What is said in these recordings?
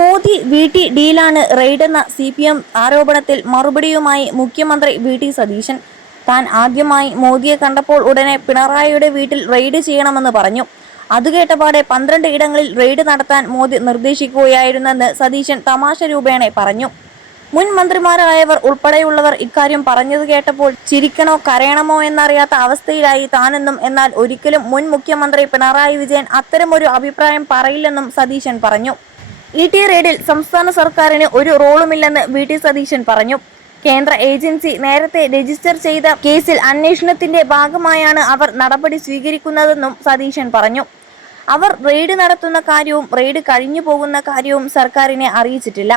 Modi വി.ടി ഡീലാണ് റെയ്ഡെന്ന CPM ആരോപണത്തിൽ മറുപടിയുമായി മുഖ്യമന്ത്രി വി.ടി സതീശൻ. താൻ ആദ്യമായി മോദിയെ കണ്ടപ്പോൾ ഉടനെ പിണറായിയുടെ വീട്ടിൽ റെയ്ഡ് ചെയ്യണമെന്ന് പറഞ്ഞു. അതുകേട്ടപാടെ 12 ഇടങ്ങളിൽ റെയ്ഡ് നടത്താൻ മോദി നിർദ്ദേശിക്കുകയായിരുന്നെന്ന് സതീശൻ തമാശ രൂപേണ പറഞ്ഞു. മുൻ മന്ത്രിമാരായവർ ഉൾപ്പെടെയുള്ളവർ ഇക്കാര്യം പറഞ്ഞത് കേട്ടപ്പോൾ ചിരിക്കണോ കരയണമോ എന്നറിയാത്ത അവസ്ഥയിലായി താനെന്നും. എന്നാൽ ഒരിക്കലും മുൻ മുഖ്യമന്ത്രി പിണറായി വിജയൻ അത്തരമൊരു അഭിപ്രായം പറയില്ലെന്നും സതീശൻ പറഞ്ഞു. ET റെയ്ഡിൽ സംസ്ഥാന സർക്കാരിന് ഒരു റോളുമില്ലെന്ന് വി.ടി സതീശൻ പറഞ്ഞു. കേന്ദ്ര ഏജൻസി നേരത്തെ രജിസ്റ്റർ ചെയ്ത കേസിൽ അന്വേഷണത്തിന്റെ ഭാഗമായാണ് അവർ നടപടി സ്വീകരിക്കുന്നതെന്നും സതീശൻ പറഞ്ഞു. അവർ റെയ്ഡ് നടത്തുന്ന കാര്യവും റെയ്ഡ് കഴിഞ്ഞു പോകുന്ന കാര്യവും സർക്കാരിനെ അറിയിച്ചിട്ടില്ല.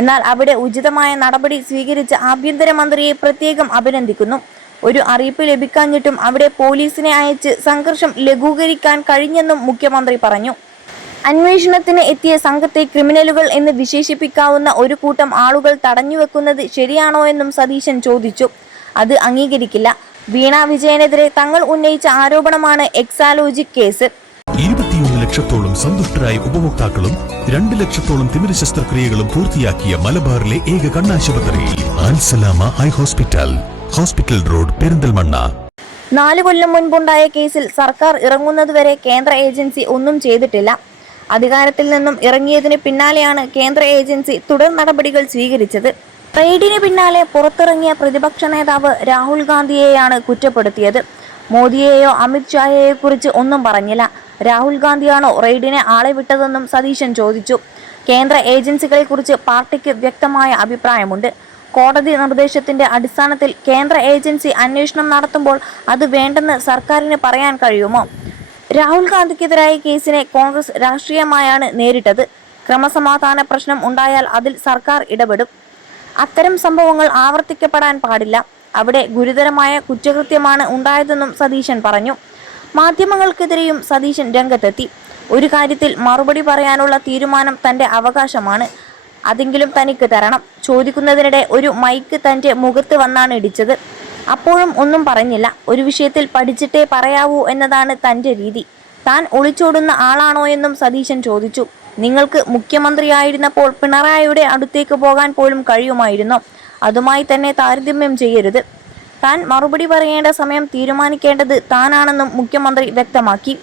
എന്നാൽ അവിടെ ഉചിതമായ നടപടി സ്വീകരിച്ച ആഭ്യന്തരമന്ത്രിയെ പ്രത്യേകം അഭിനന്ദിക്കുന്നു. ഒരു അറിയിപ്പ് ലഭിക്കാഞ്ഞിട്ടും അവിടെ പോലീസിനെ അയച്ച് സംഘർഷം ലഘൂകരിക്കാൻ കഴിഞ്ഞെന്നും മുഖ്യമന്ത്രി പറഞ്ഞു. അന്വേഷണത്തിന് എത്തിയ സംഘത്തെ ക്രിമിനലുകൾ എന്ന് വിശേഷിപ്പിക്കാവുന്ന ഒരു കൂട്ടം ആളുകൾ തടഞ്ഞുവെക്കുന്നത് ശരിയാണോ എന്നും സതീശൻ ചോദിച്ചു. അത് അംഗീകരിക്കില്ല. വീണ വിജയനെതിരെ തങ്ങൾ ഉന്നയിച്ച ആരോപണമാണ് എക്സാലോജിക് കേസ്. 21 ലക്ഷത്തോളം സന്തുഷ്ടരായ ഉപഭോക്താക്കളും 2 ലക്ഷത്തോളം തിമിര ശസ്ത്രക്രിയകളും പൂർത്തിയാക്കിയ മലബാറിലെ ഏക കണ്ണാശുപത്രി ആൻസലാമ eye hospital, hospital road, Perinthalmanna. 4 കൊല്ലം മുൻപുണ്ടായ കേസിൽ സർക്കാർ ഇറങ്ങുന്നതുവരെ കേന്ദ്ര ഏജൻസി ഒന്നും ചെയ്തിട്ടില്ല. അധികാരത്തിൽ നിന്നും ഇറങ്ങിയതിന് പിന്നാലെയാണ് കേന്ദ്ര ഏജൻസി തുടർ നടപടികൾ സ്വീകരിച്ചത്. റെയ്ഡിന് പിന്നാലെ പുറത്തിറങ്ങിയ പ്രതിപക്ഷ നേതാവ് രാഹുൽ ഗാന്ധിയെയാണ് കുറ്റപ്പെടുത്തിയത്. മോദിയെയോ അമിത് ഷായെയോ കുറിച്ച് ഒന്നും പറഞ്ഞില്ല. രാഹുൽ ഗാന്ധിയാണോ റെയ്ഡിനെ ആളെ വിട്ടതെന്നും സതീശൻ ചോദിച്ചു. കേന്ദ്ര ഏജൻസികളെ കുറിച്ച് പാർട്ടിക്ക് വ്യക്തമായ അഭിപ്രായമുണ്ട്. കോടതി നിർദ്ദേശത്തിന്റെ അടിസ്ഥാനത്തിൽ കേന്ദ്ര ഏജൻസി അന്വേഷണം നടത്തുമ്പോൾ അത് വേണ്ടെന്ന് സർക്കാരിന് പറയാൻ കഴിയുമോ? രാഹുൽ ഗാന്ധിക്കെതിരായ കേസിനെ കോൺഗ്രസ് രാഷ്ട്രീയമായാണ് നേരിട്ടത്. ക്രമസമാധാന പ്രശ്നം ഉണ്ടായാൽ അതിൽ സർക്കാർ ഇടപെടും. അത്തരം സംഭവങ്ങൾ ആവർത്തിക്കപ്പെടാൻ പാടില്ല. അവിടെ ഗുരുതരമായ കുറ്റകൃത്യമാണ് ഉണ്ടായതെന്നും സതീശൻ പറഞ്ഞു. മാധ്യമങ്ങൾക്കെതിരെയും സതീശൻ രംഗത്തെത്തി. ഒരു കാര്യത്തിൽ മറുപടി പറയാനുള്ള തീരുമാനം തന്റെ അവകാശമാണ്. അതെങ്കിലും തനിക്ക് തരണം. ചോദിക്കുന്നതിനിടെ ഒരു മൈക്ക് തന്റെ മുഖത്ത് വന്നാണ് ഇടിച്ചത്. അപ്പോഴും ഒന്നും പറഞ്ഞില്ല. ഒരു വിഷയത്തിൽ പഠിച്ചിട്ടേ പറയാവൂ എന്നതാണ് തന്റെ രീതി. താൻ ഒളിച്ചോടുന്ന ആളാണോ എന്നും സതീശൻ ചോദിച്ചു. നിങ്ങൾക്ക് മുഖ്യമന്ത്രിയായിരുന്നപ്പോൾ പിണറായിയുടെ അടുത്തേക്ക് പോകാൻ പോലും കഴിയുമായിരുന്നോ? അതുമായി തന്നെ താരതമ്യം ചെയ്യരുത്. താൻ മറുപടി പറയേണ്ട സമയം തീരുമാനിക്കേണ്ടത് താനാണെന്നും മുഖ്യമന്ത്രി വ്യക്തമാക്കി.